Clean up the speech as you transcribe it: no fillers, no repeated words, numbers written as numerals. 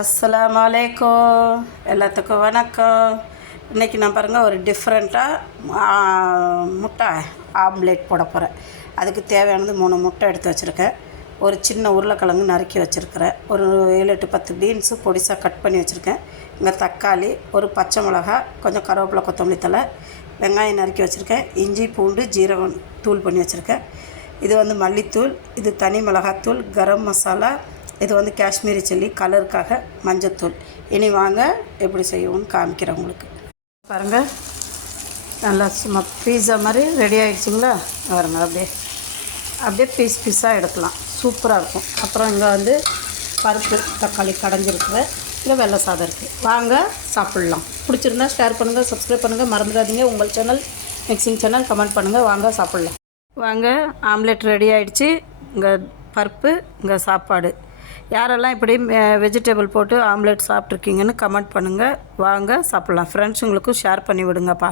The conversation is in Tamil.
அஸ்ஸலாமு அலைக்கும். எல்லாத்துக்கும் வணக்கம். இன்றைக்கி நான் பாருங்கள் ஒரு டிஃப்ரெண்ட்டாக முட்டை ஆம்லேட் போட போகிறேன். அதுக்கு தேவையானது 3 முட்டை எடுத்து வச்சுருக்கேன். ஒரு சின்ன உருளைக்கிழங்கு நறுக்கி வச்சுருக்கிறேன். ஒரு 7-8 10 பீன்ஸு பொடிசாக கட் பண்ணி வச்சுருக்கேன். இங்கே தக்காளி, ஒரு பச்சை மிளகா, கொஞ்சம் கருவேப்பிலை, கொத்தமல்லி தழை, வெங்காயம் நறுக்கி வச்சுருக்கேன். இஞ்சி பூண்டு ஜீரகம் தூள் பண்ணி வச்சுருக்கேன். இது மல்லித்தூள், இது தனி மிளகாத்தூள், கரம் மசாலா, இது காஷ்மீரி சில்லி கலருக்காக, மஞ்சத்தூள். இனி வாங்க எப்படி செய்வோம்னு காமிக்கிறேன் உங்களுக்கு. பாருங்கள், நல்லா சும்மா பீஸா மாதிரி ரெடி ஆகிடுச்சிங்களா. பாருங்கள், அப்படியே பீஸாக எடுக்கலாம். சூப்பராக இருக்கும். அப்புறம் இங்கே பருப்பு தக்காளி கடைஞ்சிருக்குறேன். இங்கே வெள்ளை சாதம் இருக்குது. வாங்க சாப்பிட்லாம். பிடிச்சிருந்தா ஷேர் பண்ணுங்கள், சப்ஸ்கிரைப் பண்ணுங்கள், மறந்துடாதீங்க. உங்கள் சேனல் மிக்சிங் சேனல் கமெண்ட் பண்ணுங்கள். வாங்க சாப்பிட்லாம். வாங்க, ஆம்லெட் ரெடி ஆகிடுச்சு. இங்கே பருப்பு, இங்கே சாப்பாடு. யாரெல்லாம் இப்படி வெஜிடபிள் போட்டு ஆம்லெட் சாப்பிட்ருக்கீங்கன்னு கமெண்ட் பண்ணுங்கள். வாங்க சாப்பிட்லாம். ஃப்ரெண்ட்ஸுங்களுக்கும் ஷேர் பண்ணி விடுங்கப்பா.